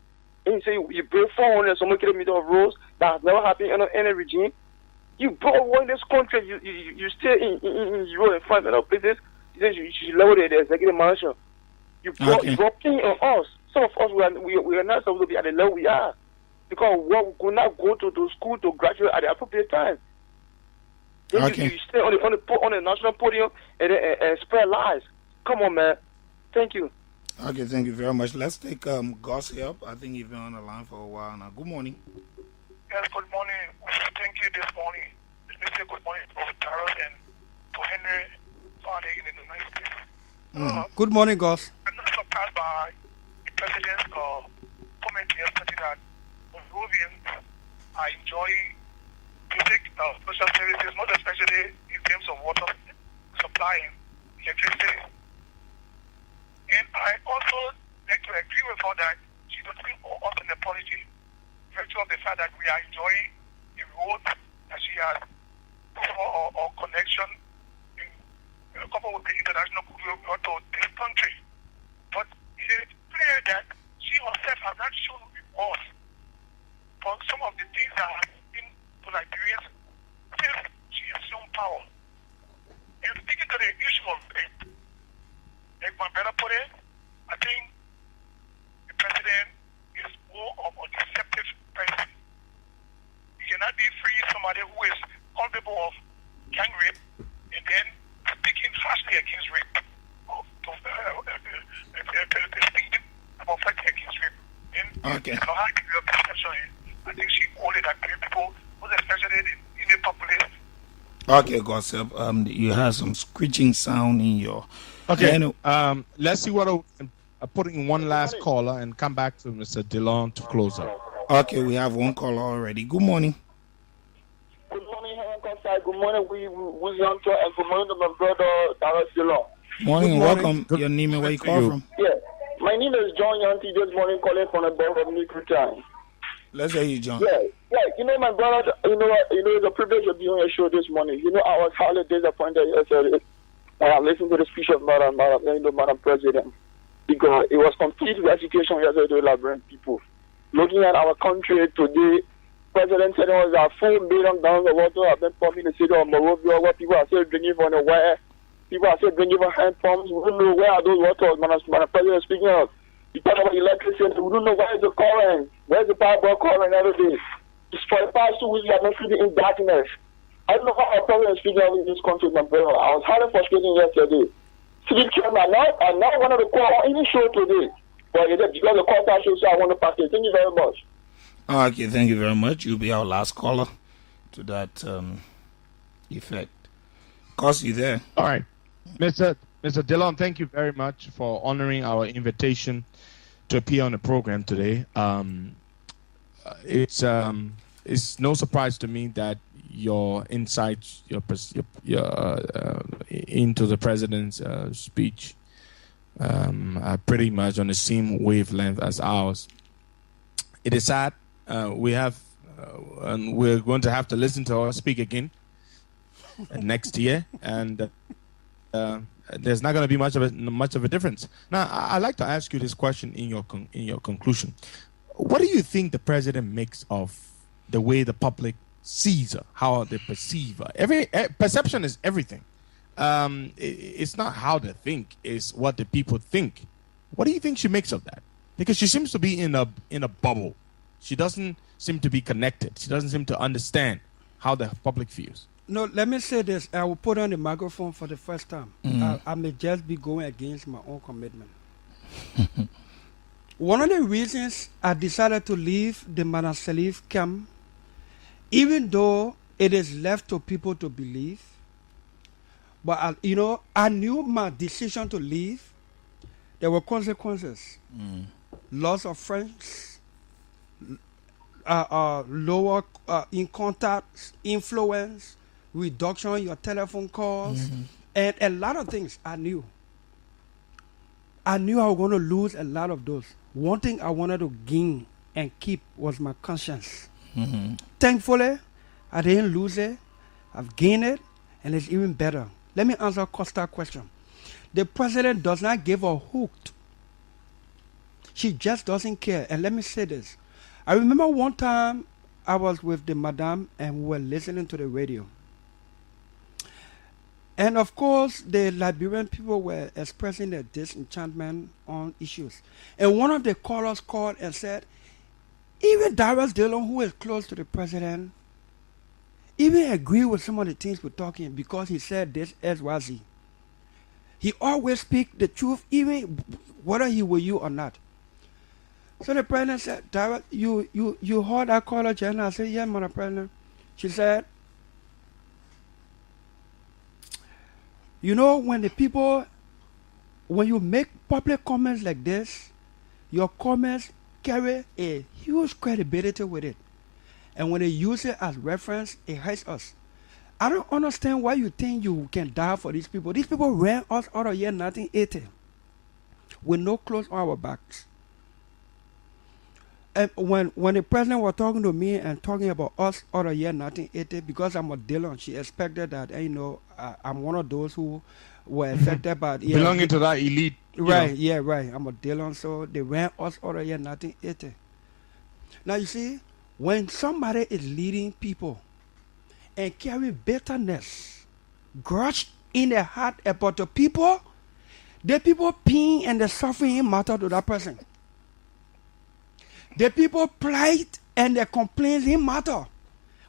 And you say you build 400 some kilometers of roads that has never happened in any regime. You build one in this country. You stay in Europe and find other places. You should level the executive mansion. You brought pain on us. Some of us we are not supposed to be at the level we are because we could not go to school to graduate at the appropriate time. Then you stay on the national podium and spread lies. Come on, man. Thank you. Okay, thank you very much. Let's take Gus here. I think he's been on the line for a while now. Good morning. Yes, good morning. Thank you this morning. Let me say good morning to Tarot and to Henry Friday in the United States. Good morning, Gus. I'm not surprised by the president's comment yesterday that Monrovians are enjoying basic social services, not especially in terms of water supply and electricity. And I also like to agree with her that she doesn't owe us an apology. Virtue of the fact that we are enjoying the road that she has put our connection in coupled with the international goodwill brought to this country. But it is clear that she herself has not shown remorse for some of the things that have been to Liberians since she assumed power. And speaking to the issue of faith, like my brother put it, I think the president is more of a deceptive person. You cannot be free somebody who is culpable of gang rape and then speaking harshly against rape, speaking about fighting against rape. And okay. I think she only that people, especially in the population. Okay, gossip. You have some screeching sound in your. Okay. Let's see what I put in one last caller and come back to Mr. Dillon to close up. Okay, we have one caller already. Good morning. Good morning, Helen. Good morning, Wuzionto, and good morning to my brother, Dillon. Morning, welcome. Your name and where you call from? Yeah, my name is John Yanti. This morning, calling from the board of Nuclear Time. Let's hear you, John. Yeah. My brother. It's a privilege to be on your show this morning. I was highly disappointed yesterday. I listened to the speech of Madam President, because it was complete education yesterday to Liberian people. Looking at our country today, President said there was a 4 billion gallons of water have been pumped in the city of Monrovia, where people are still drinking from the wire. People are still drinking from hand pumps. We don't know where are those waters, Madam President speaking of. You talk about electricity, we don't know where is the current, where's the power board current and everything. Just for the past 2 weeks, we have been sitting in darkness. I don't know how our president is speaking of in this country, my brother. I was highly frustrated yesterday. City chairman, I'm not one of the call on any show today. But because the contact show, so I want to pass it. Thank you very much. Okay, thank you very much. You'll be our last caller to that effect. Cause you there. All right. Mr. Dillon, thank you very much for honoring our invitation to appear on the program today. It's no surprise to me that your insights, your into the president's speech are pretty much on the same wavelength as ours. It is sad. And we're going to have to listen to her speak again next year, and there's not going to be much of a difference. Now, I'd like to ask you this question in your conclusion. What do you think the president makes of the way the public sees her, how they perceive her? Perception is everything. it's not how they think, it's what the people think. What do you think she makes of that? Because she seems to be in a bubble. She doesn't seem to be connected. She doesn't seem to understand how the public feels. No, let me say this. I will put on the microphone for the first time. I may just be going against my own commitment. One of the reasons I decided to leave the Madam Sirleaf camp, even though it is left to people to believe, but I knew my decision to leave, there were consequences. Loss of friends, lower in contacts, influence, reduction in your telephone calls, and a lot of things I knew. I knew I was going to lose a lot of those. One thing I wanted to gain and keep was my conscience. Thankfully, I didn't lose it. I've gained it, and it's even better. Let me answer Costa's question. The president does not give her hooked. She just doesn't care. And let me say this. I remember one time I was with the madam and we were listening to the radio. And of course, the Liberian people were expressing their disenchantment on issues. And one of the callers called and said, even Dillon, who is close to the president, even agree with some of the things we're talking because he said this XYZ. He always speak the truth, even whether he with you or not. So the president said, Dara, you heard that caller, Jenna? I said, yeah, Madam President. She said, you know, when you make public comments like this, your comments carry a huge credibility with it. And when they use it as reference, it hurts us. I don't understand why you think you can die for these people. These people ran us out of year 1980 with no clothes on our backs. And when the president was talking to me and talking about us out of year 1980, because I'm a Dillon, she expected that, I'm one of those who were affected by... Belonging to that elite. Right, yeah, right. I'm a Dillon, so they ran us out of year 1980. Now, you see, when somebody is leading people and carry bitterness, grudge in their heart about the people pain and the suffering matter to that person. The people plight and their complaints matter.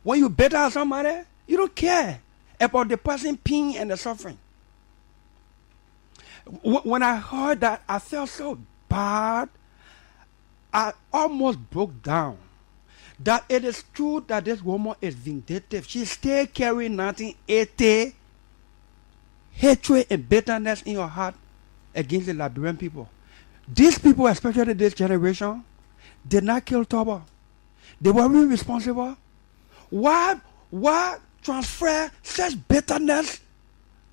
When you bitter at somebody, you don't care about the person pain and the suffering. When I heard that, I felt so bad. I almost broke down. That it is true that this woman is vindictive. She still carrying 1980 hatred and bitterness in her heart against the Liberian people. These people, especially this generation, did not kill Toba. They were really responsible. Why transfer such bitterness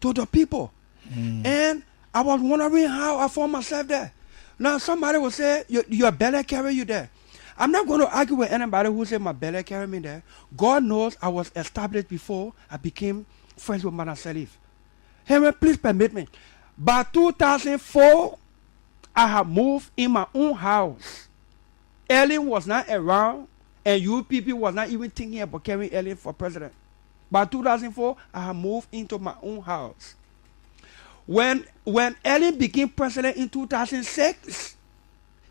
to the people? And I was wondering how I found myself there. Now somebody will say, your belly carry you there. I'm not going to argue with anybody who said my belly carried me there. God knows I was established before I became friends with Madam Sirleaf. Henry, please permit me. By 2004, I had moved in my own house. Ellen was not around, and UPP was not even thinking about carrying Ellen for president. By 2004, I had moved into my own house. When Ellen became president in 2006,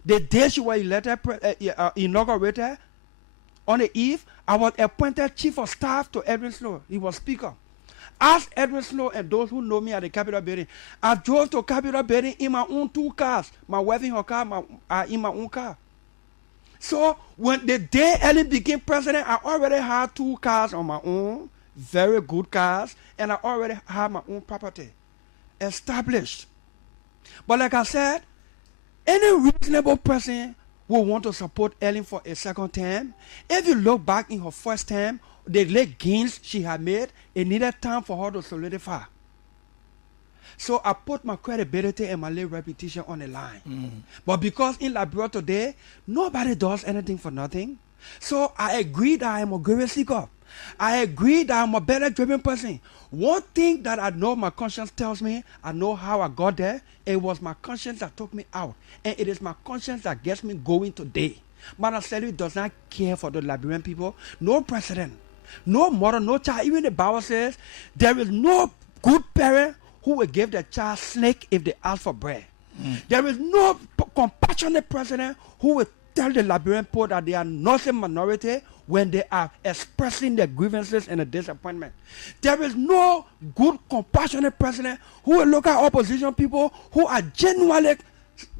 the day she was elected, inaugurated, on the eve, I was appointed chief of staff to Edwin Snow. He was speaker. Ask Edwin Snow and those who know me at the Capitol building. I drove to Capitol building in my own 2 cars. My wife in her car, in my own car. So when the day Ellen became president, I already had 2 cars on my own, very good cars, and I already had my own property established. But like I said, any reasonable person will want to support Ellen for a second term. If you look back in her first term, the late gains she had made, it needed time for her to solidify. So I put my credibility and my late reputation on the line. But because in Liberia today, nobody does anything for nothing. So I agree that I am a great seeker. I agree that I'm a better driven person. One thing that I know my conscience tells me, I know how I got there. It was my conscience that took me out. And it is my conscience that gets me going today. Madam Sirleaf does not care for the Liberian people. No president, no mother, no child. Even the Bible says there is no good parent who will give the child snake if they ask for bread. There is no compassionate president who will tell the Liberian poor that they are not a minority when they are expressing their grievances and a disappointment. There is no good compassionate president who will look at opposition people who are genuinely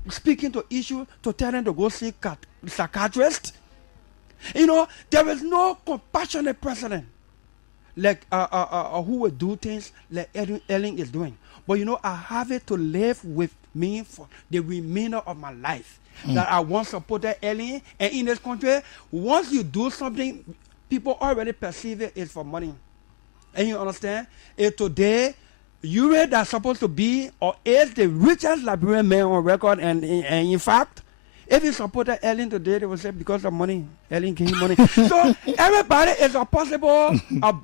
speaking to issues to tell them to go see psychiatrists. You know, there is no compassionate president like who will do things like Ellen is doing. But you know, I have it to live with me for the remainder of my life. That I once supported Ellen, and in this country, once you do something, people already perceive it is for money. And you understand? And today, you that's supposed to be or is the richest Liberian man on record, and in fact, if you supported Ellen today, they will say because of money. Ellen gave him money. So everybody is a possible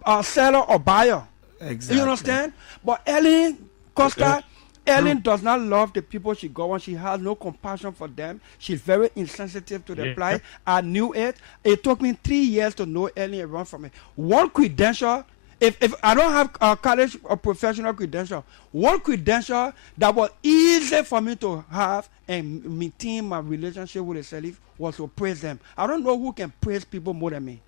a seller or buyer. Exactly. You understand? But Ellen Costa, Ellen does not love the people she governs. She has no compassion for them. She's very insensitive to the plight. I knew it. It took me 3 years to know Ellen and run from it. One credential, if I don't have a college or professional credential, one credential that was easy for me to have and maintain my relationship with the Sirleaf was to praise them. I don't know who can praise people more than me,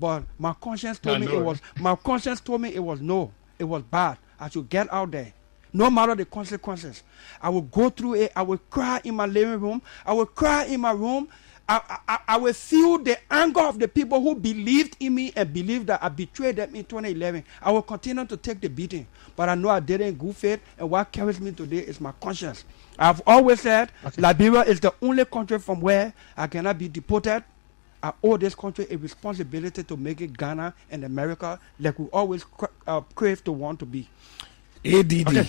but my conscience told me it was. My conscience told me it was no. It was bad. I should get out there. No matter the consequences, I will go through it. I will cry in my living room. I will cry in my room. I will feel the anger of the people who believed in me and believed that I betrayed them in 2011. I will continue to take the beating, but I know I did it in good faith, and what carries me today is my conscience. I've always said Liberia is the only country from where I cannot be deported. I owe this country a responsibility to make it Ghana and America like we always crave to want to be. ADD. Okay.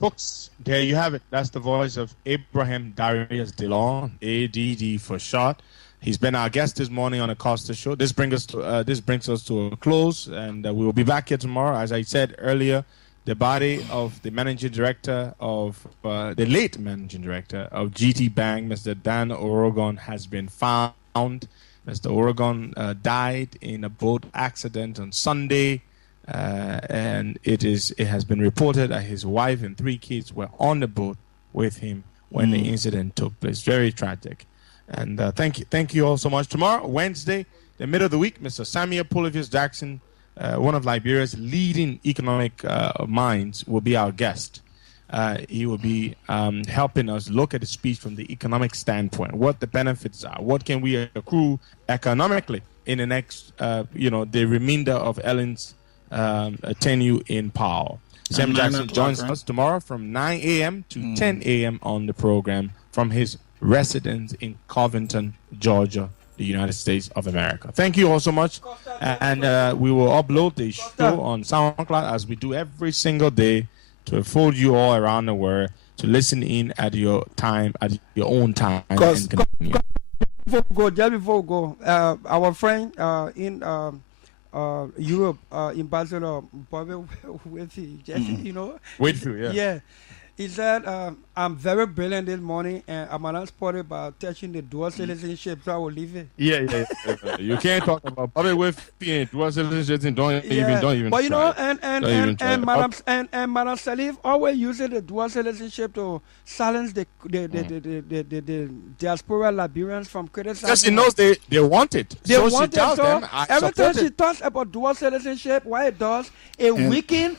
Folks, there you have it. That's the voice of Abraham Darius Dillon, ADD for short. He's been our guest this morning on the Costa Show. This brings us to a close, and we will be back here tomorrow. As I said earlier, the body of the managing director of the late managing director of GT Bank, Mr. Dan Orogon, has been found. Mr. Orogon died in a boat accident on Sunday. And it has been reported that his wife and 3 kids were on the boat with him when the incident took place. Very tragic. And thank you all so much. Tomorrow, Wednesday, the middle of the week, Mr. Samuel Polyphus Jackson, one of Liberia's leading economic minds, will be our guest. He will be helping us look at the speech from the economic standpoint, what the benefits are, what can we accrue economically in the next, the remainder of Ellen's tenure in power. Sam Jackson joins us tomorrow from 9 a.m. to 10 a.m. on the program from his residence in Covington, Georgia, the United States of America. Thank you all so much. And we will upload the show on SoundCloud as we do every single day to afford you all around the world to listen in at your time, at your own time. Just before we go, our friend in Europe, Ambassador Bobby Whitfield, Whitfield, yeah. He said, I'm very brilliant this morning, and I'm not spotted by touching the dual citizenship, so I will leave it. Yeah. You can't talk about Bobby Whitfield and dual citizenship and don't even. But you know, and Madam Sirleaf always uses the dual citizenship to silence the diaspora Liberians from criticizing. Because she knows they want it. They so want she tells it. them, every time she talks about dual citizenship, what it does, it weaken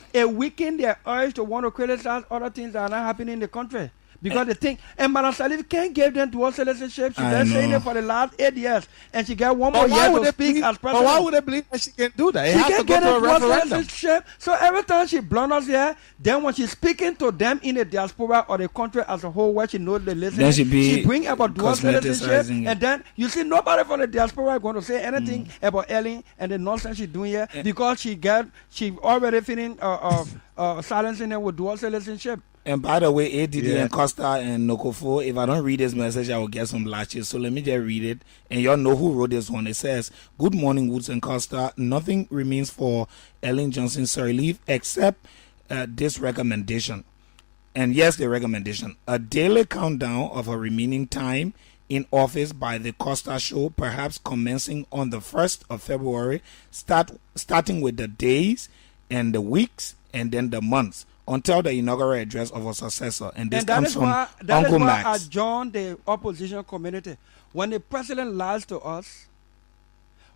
their urge to want to criticize other things that are not happening in the country. Because they think, and Madam Sirleaf can't give them dual citizenship. She's been saying it for the last 8 years, and she got one more year to speak as president. But why would they believe that she can do that? She can't get a dual citizenship. So every time she blunders here, then when she's speaking to them in the diaspora or the country as a whole, where she knows they listen, she bring about dual citizenship, and then you see nobody from the diaspora going to say anything about Ellen and the nonsense she's doing here because she already feeling silencing them with dual citizenship. And by the way, ADD and Costa and Nokofo, if I don't read this message, I will get some lashes. So let me just read it. And y'all know who wrote this one. It says, "Good morning, Woods and Costa. Nothing remains for Ellen Johnson Sirleaf except this recommendation." And yes, the recommendation. A daily countdown of her remaining time in office by the Costa Show, perhaps commencing on the 1st of February, starting with the days and the weeks and then the months until the inaugural address of a successor. And this And that comes is from why, Uncle I Max. joined the opposition community. When the president lies to us,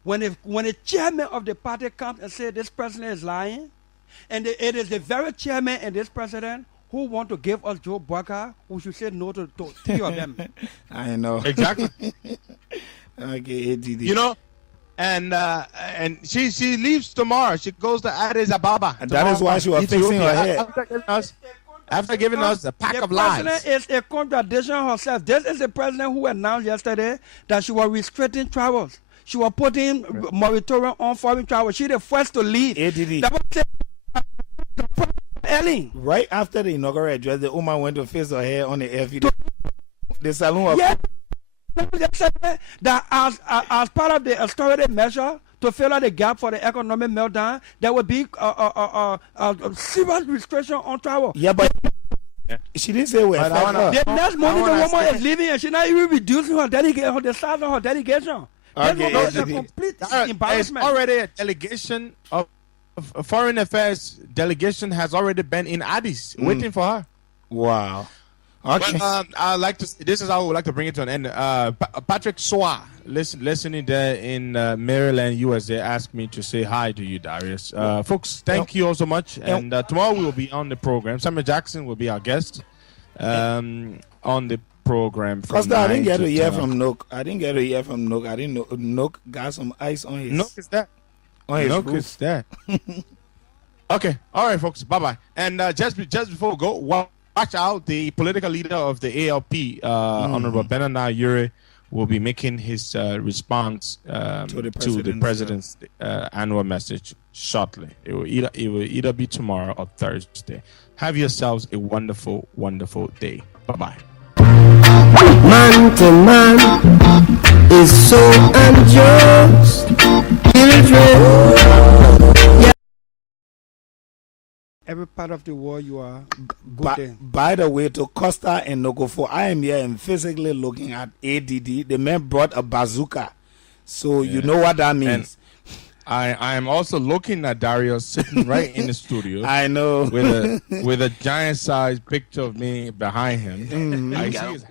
when the chairman of the party comes and says this president is lying, and it is the very chairman and this president who want to give us Joe Burger, who should say no to three of them. I know. Exactly. Okay, ADD. You know, and she leaves tomorrow. She goes to Addis Ababa. And that is why she was fixing her hair. After giving us a pack The of lies. president is a contradiction herself. This is the president who announced yesterday that she was restricting travels. She was putting moratorium on foreign travel. She the first to lead. ADD. That was Ellen. Right after the inaugural address, the woman went to fix her hair on the air video. The salon was That as part of the austerity measure to fill out the gap for the economic meltdown, there will be a serious restriction on travel. yeah, but she didn't say where. The next morning, the woman is leaving and she's not even reducing her delegation, the size of her delegation. Okay, That's a complete embarrassment. It's already a delegation of foreign affairs delegation has already been in Addis waiting for her. Wow. Okay. But, I like to. This is how I would like to bring it to an end. Patrick Soa, listening there in Maryland, USA, asked me to say hi to you, Darius. Folks, thank you all so much. And tomorrow we will be on the program. Samuel Jackson will be our guest on the program. Costa, I didn't get to hear from Nook. I didn't know Nook got some ice on his. Nook is there. On his Nook roof. is there. Okay. All right, folks. Bye-bye. And just before we go, watch out. The political leader of the ALP, Honorable Benana Yure, will be making his response to the president's annual message shortly. It will either be tomorrow or Thursday. Have yourselves a wonderful, wonderful day. Bye-bye. Man to man is so unjust. Children. Every part of the world you are good in. By the way, to Costa and Nogofo, I am here and physically looking at ADD. The man brought a bazooka. So you know what that means. And I am also looking at Darius sitting right in the studio. I know. With a giant sized picture of me behind him. I see his